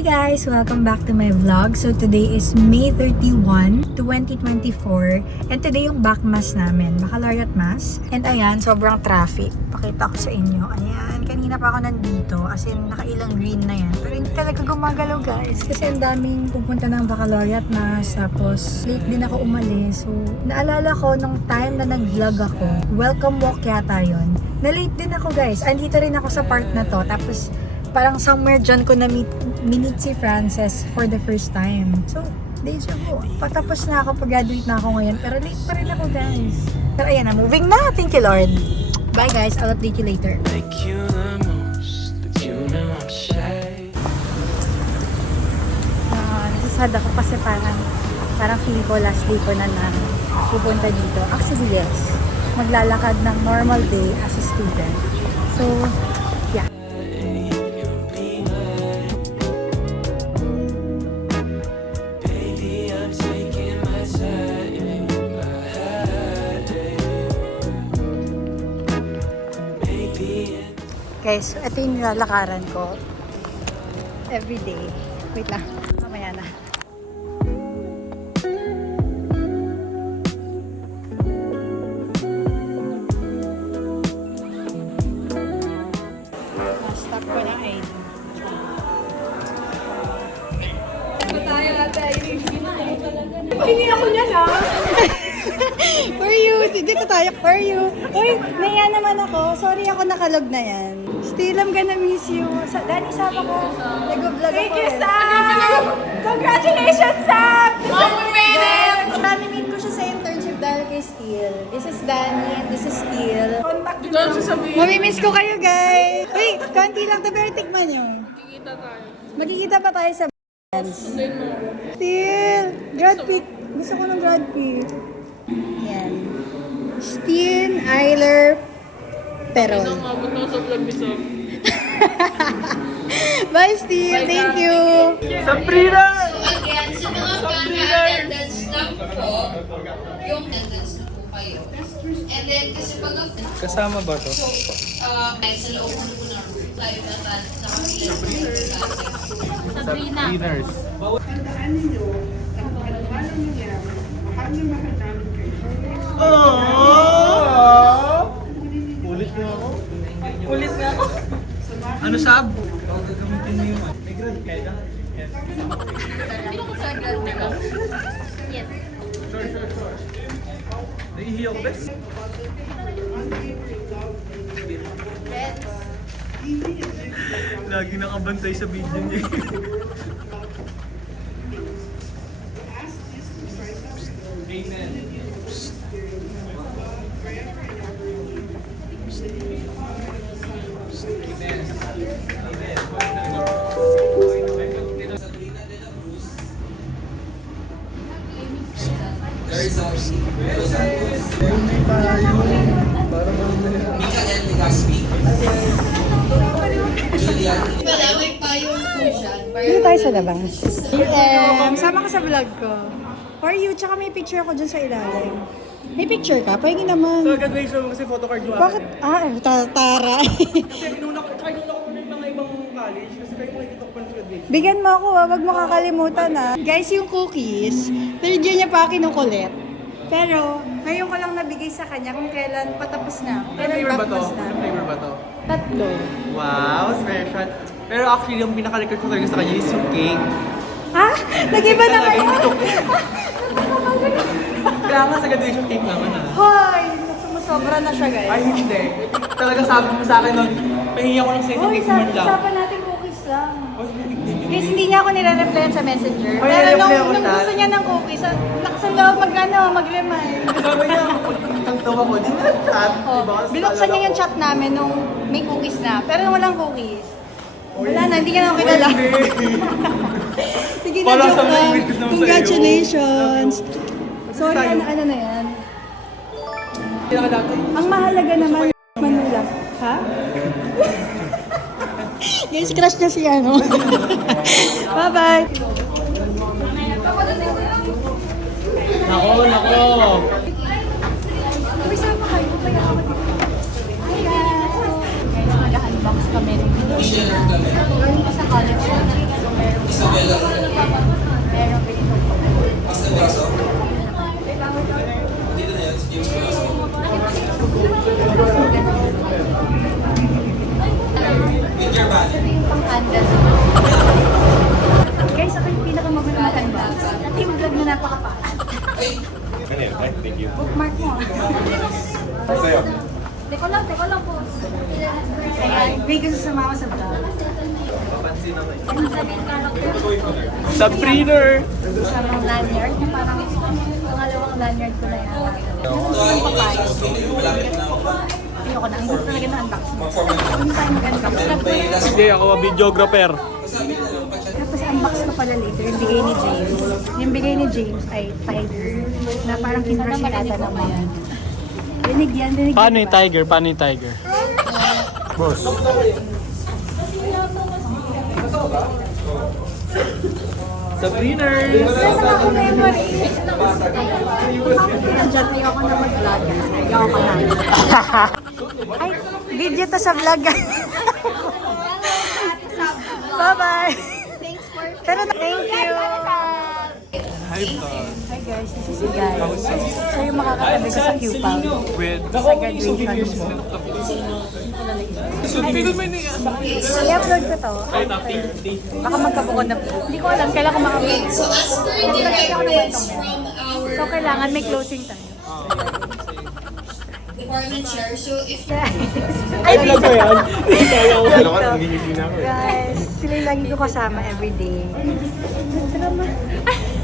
Hey guys! Welcome back to my vlog. So today is May 31, 2024. And today yung back mass namin, Baccalaureate Mass. And ayan, sobrang traffic. Pakita ko sa inyo. Ayan, kanina pa ako nandito. As in, nakailang green na yan. Pero hindi talaga gumagalaw guys. Kasi ang daming pupunta ng Baccalaureate Mass. Tapos, late din ako umalis. So, naalala ko nung time na nag-vlog ako. Welcome walk yata yun. Na-late din ako guys. Andito rin ako sa part na to. Tapos, parang somewhere dyan ko na-meet si Frances for the first time. So, deja vu. Patapos na ako, pag-graduate na ako ngayon. Pero late pa rin ako, guys. Pero ayan na, moving na. Thank you, Lord. Bye, guys. I'll update you later. Nasasad ako kasi parang feeling ko last day ko na pupunta dito. Actually, yes. Maglalakad ng normal day as a student. So, yeah. Guys, ito yung nilalakaran ko everyday. Wait lang, mamaya na. Stop ko na ID. Hindi ako niya na. For you, hindi ko tayo. For you. Uy, naya naman ako. Sorry ako nakalog na yan. Still, I'm gonna miss you. Dani, sama ko. Nag-vlog ako. Thank you, Sam! Congratulations, Sam! We made it! Nami-meet ko siya sa internship dahil kay Steel. This is Dani and this is Steel. Contact nyo. Mamimiss ko kayo, guys. Uy, konti lang to, pero tikman nyo. Magkikita tayo. Magkikita pa tayo sa Steel! Grad pick. Gusto ko ng grad pick. Yan. Steen, Eiler, Perol. Bye, Steve. Thank you. Sabrina! Again, sa mga attendance lang po, yung attendance na po kayo. And then, kasi pag Kasama ba to? so, kahit sa loob mo po ng room, tayo na sa kapila Sabrina. Ulit na ako. Ulit na ako. Ano sab? Gagamitin mo yung may grad kaya. Ano ko sa grad nila? Yes. Sure. Nahihiyaw ko, bes? Lagi nakabantay sa video niya. Amen. Malamay pa yung cushion. Dito tayo sa labas. Sama ka sa vlog ko. For you, tsaka may picture ako dyan sa ilalim. May picture ka? Pahingi naman. So, graduation mo kasi photocard mo. Bakit? Tara. Kasi nung ako yung mga ibang college, kasi kayo makikita ko pa ng graduation. Bigyan mo ako, wag mo kakalimutan Guys, yung cookies, third year niya pa kinukulit. Pero, ngayon ko lang nabigay sa kanya kung kailan patapos na. Ano Kailan flavor ba to? backmas na. Ano flavor ba to? Tatlo. Wow, special. Pero actually, yung pinaka-record ko talaga sa kanya is yung cake. Ha? Nag-iba na kayo? Kaya nga sa graduation cake naman ah. Hoy! Sumusobra na siya, guys. Ay, hindi. Talaga sabi mo sa akin nun, pahingi ako ng slice ng Hoy, cake man lang. usapan natin cookies lang. Ay, hindi yun. Guys, hindi niya ako nire-replyan sa messenger. Ay, Pero nire-replyan nung ko gusto niya ng cookies, lakas ang loob mag-remind. Sabi niya, pagkakitaw ako, di ba chat? Oh, Diba? Kasi binuksan niya yung chat namin nung may cookies na. Pero nung walang cookies. Wala na, hindi ka na ako kilala. Sige na, Parang joke sa mga lang. English naman sa'yo. Congratulations. Sorry, Tayo. ano na yan. Pinakadatoy. Ang mahalaga naman, Manila. Ha? Guys, crush niya si ano. Bye-bye. Nako. Uy, sama kayo. Kaya ako dito. Hi guys. Guys, mag-unbox kami. Galing ko sa college. Bookmark mo. Teko lang po. Ayan, may gusto sumama sa vlog. Sabrina! Isang lanyard, parang pangalawang lanyard ko na yan. Ang papayos. Ayoko na, ang gusto talaga na unbox. Hindi tayo mag-unbox. Sige, ako ang videographer. Tapos unbox ko pala later, yung bigay ni James. Yung bigay ni James ay tiger, na parang kinrush yata naman. Dinig yan. Paano yung tiger? Paano yung tiger? Boss. Sabrina! Diyan, ayoko na mag-vlog. Ayoko na. Ay, video to sa vlog. Bye-bye! Pero thank you! Hi, vlog. Hi guys, this is si Guy. Siya yung makakatabi ko sa QPAL. With... Sa graduation mo. I-upload ko to. Baka magkabukod na. Hindi ko alam, kailangan ko ma-upload. So as per the records from our So kailangan may closing time. department chair, so if you Ay, dito. Ano ka? Hindi na ako eh. Guys, sila yung lagi ko kasama everyday.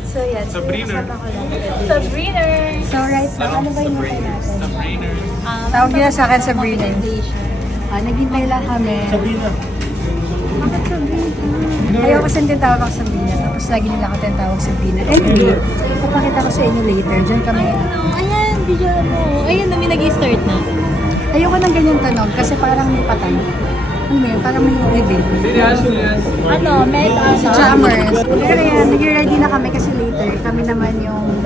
So yan. Sabrina. kasama ko lang. Sabrina! So right now, ano ba yung natin natin? Sabrina. Tawag nila sa akin Sabrina. Naghintay lang kami. Sabrina. Bakit Sabrina? Ayaw kasi tinatawag ako Sabrina. Tapos lagi nila ako tinatawag Sabrina. Anyway, papakita ko sa inyo later. Diyan kami. Ayan, video mo. Ayan, may nag-start na. Ayoko ng ganyan tunog kasi parang may patay. Ano ba yun? Parang may reveal. Ano, Si Jammers. Pero yan, nag-ready na kami kasi later. Kami naman yung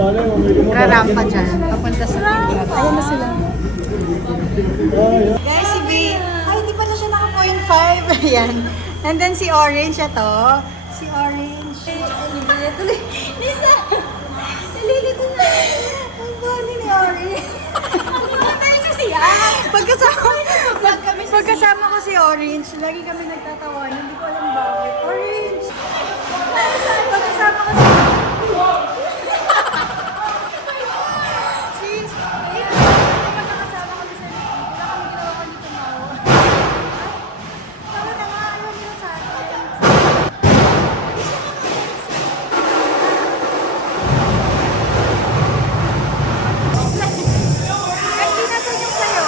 rarampa dyan. Papunta sa pickup. Ayun na sila. Guys, si B. Ay, hindi pala siya naka 0.5. Ayan. And then si Orange, ito. Si Orange. Lisa! Nalilito na. Ang bali ni Orange. Pagkasama ko si Orange, lagi kami nagtatawanan. Hindi ko alam bakit. Orange! Pagkasama ko si Sis, ayun, nagkakasama kami sa likod. Wala kami ginawa ko dito mawa. Tama na nga, ayaw nila sa akin. Ay, sinasan yung sayo.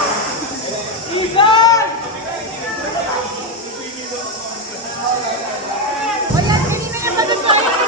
Wala, hindi na yung pag-usayan.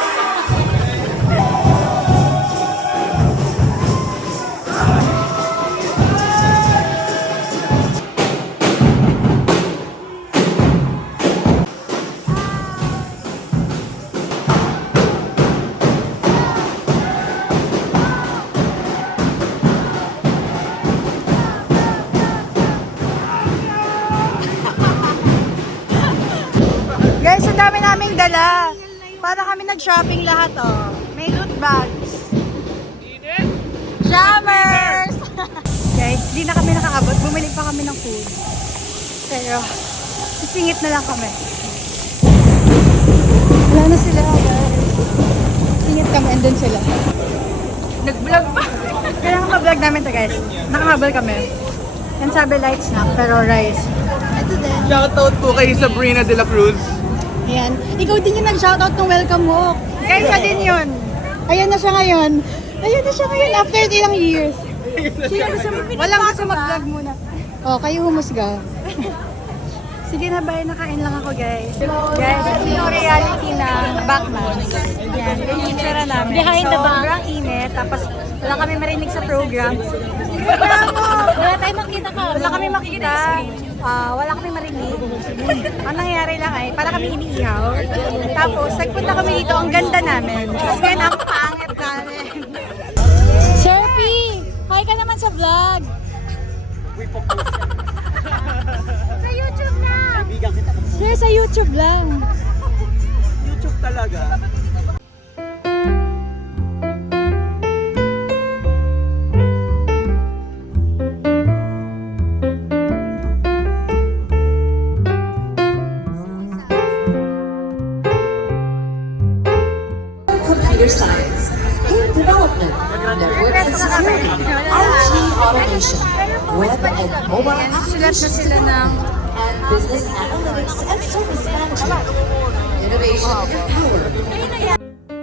Guys, ang dami naming dala. Para kami nag-shopping lahat, oh. May loot bags. Jammers! Guys, di na kami nakaabot. Bumili pa kami ng food. Pero, sisingit na lang kami. Wala na sila, guys. Singit kami, andun sila. Nag-vlog pa. Kaya naka-vlog namin to, guys. Nakahabol kami. Yan sabi light snack, pero rice. Ito din. Shoutout po kay Sabrina de la Cruz. Ayan. Ikaw din yung nag-shoutout ng welcome walk. Guys, siya din yun. Ayan na siya ngayon. Ayan na siya ngayon after ilang years. Sino gusto walang gusto mag-vlog muna. Oh, kayo humusga. Sige na, bye. Nakain lang ako, guys. Guys, ito yung reality ng Backmas. Ayan, yung itsura namin. Behind the back. Sobrang init. Tapos, wala kami marinig sa program. Wala tayong makita ka. Wala kami makita. Wala kami marinig. Ang nangyari lang ay, para kami iniihaw. Tapos, nagpunta kami dito, ang ganda namin. Tapos ngayon, ang pangit namin. Sherpy! Hi ka naman sa vlog! Sa YouTube na! Share sa YouTube lang. YouTube talaga. Computer Science and Development. network and security, IT automation, web and mobile Sulat na sila applications ng and business analytics and service management. Innovation and power.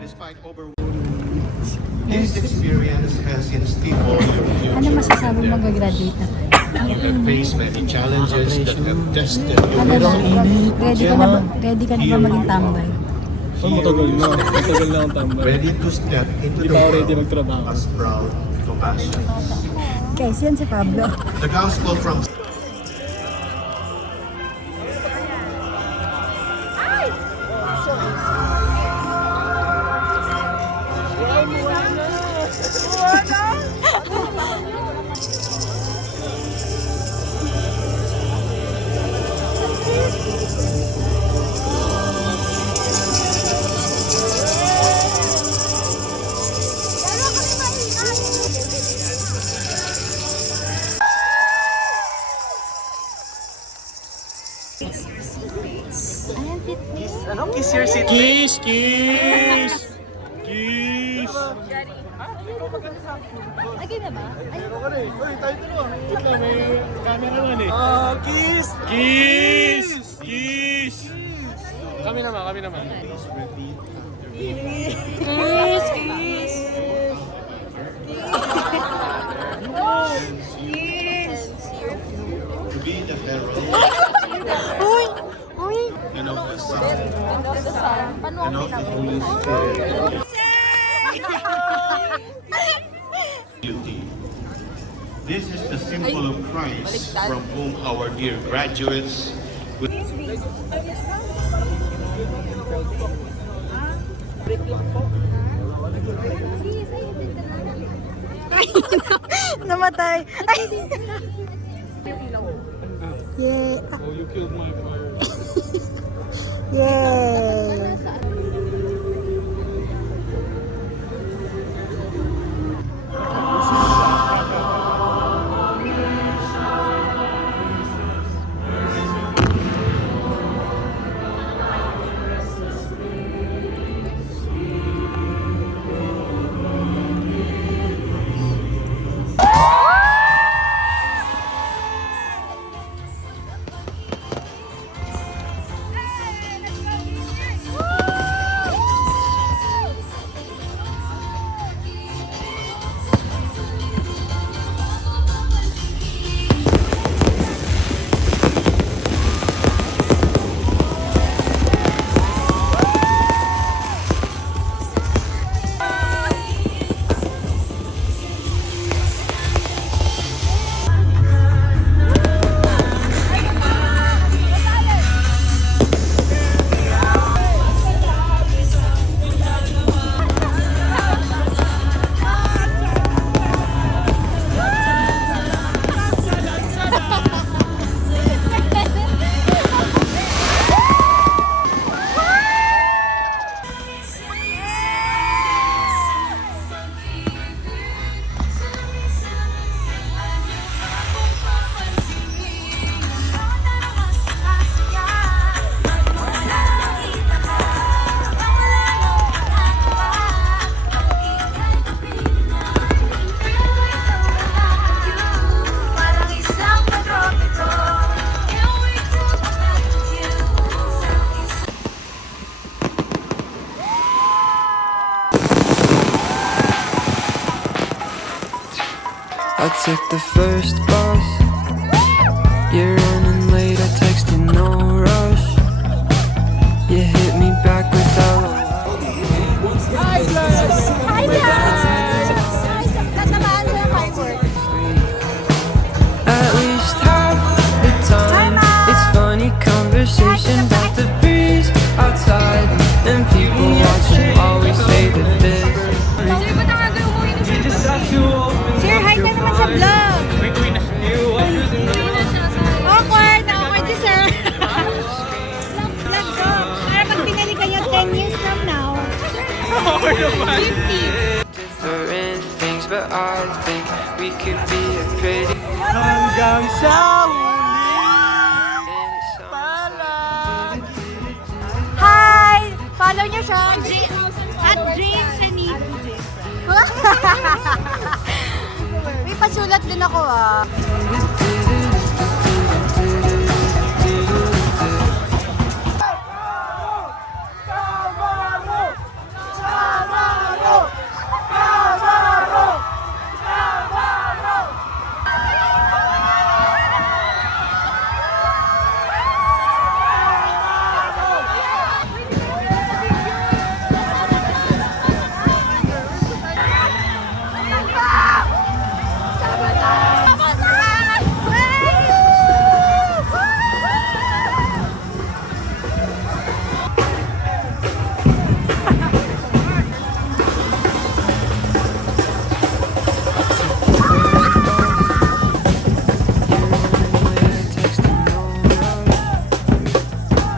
Despite this experience has instilled your Ano future masasabi mo mag-graduate na? You have faced many challenges that have tested your Ano ba? resolve. Ready ka na ba maging tambay? Oh, matagal na. Matagal na ang tambay. Ready to step into Di the pa ako ready world magtrabaho. as proud compassion. Guys, yan si Pablo. The gospel from Kiss your seat. Kiss! Kiss! Kiss! Lagay na ba? Kiss! Kiss! Kiss! Kami naman, kami naman. Kiss! Kiss! to be the herald and of the Son and of the Holy Spirit. Duty. This is the symbol of Christ from whom our dear graduates will Namatay. Ay. Yay. Oh, you killed my fire. Yay. I took the first bus. You're running late, I texted no rush. You hit me back without a Hi guys! Natamaan sa firework. At least half the time it's funny conversation about the breeze outside and people watching always say that this Sir, ba't ang aga umuwi ni Sir? Just got to open. Sir, hi ka naman sa vlog. Wait, we could be a pretty. Hanggang sa huli And it sounds like. Hi! Follow niyo siya. At Jane Sanib. May pasulat din ako ah.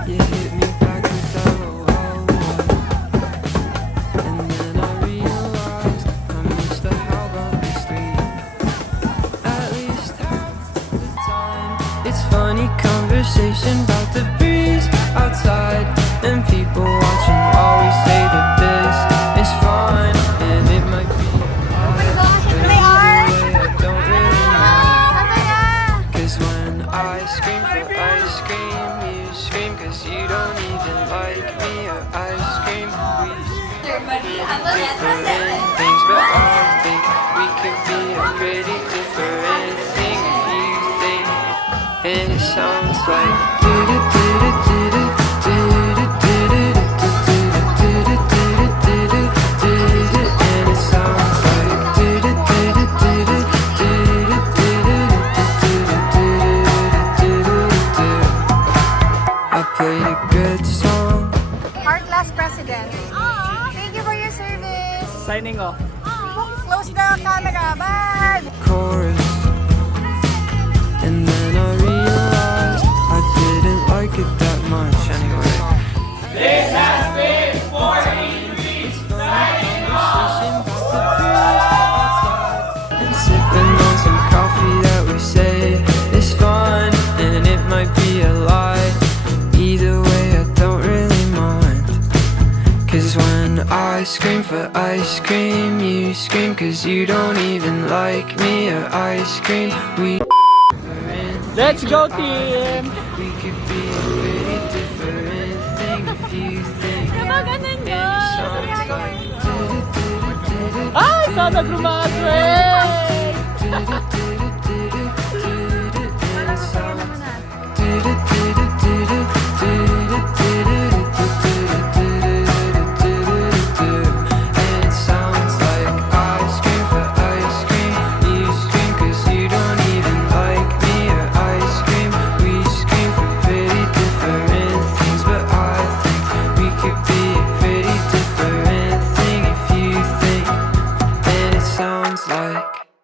You hit me back with LOL. And then I realized I missed the how about this week. At least half the time. It's funny conversation about the breeze outside. And people watching always say that this is fine. And it might be I don't really mind. Cause when I scream for ice cream, you scream cause you don't even like me or ice cream. We different things, but I think we could be a pretty different thing if you think. And it sounds like and it sounds I played a good song. Our class president. Thank you for your service. signing off. Close the camera. Bye! Chorus. And then I realized I didn't like it that much anyway. This has been 43 signing off. And sipping on some coffee that we say is fun, and it might be a lie. Either way, I don't really mind. Cause when I scream for ice cream, you scream cause you don't even like me or ice cream. Let's go, team! We could be a pretty different thing if you think. Kapag ganun And it sounds like Ay, sana graduate!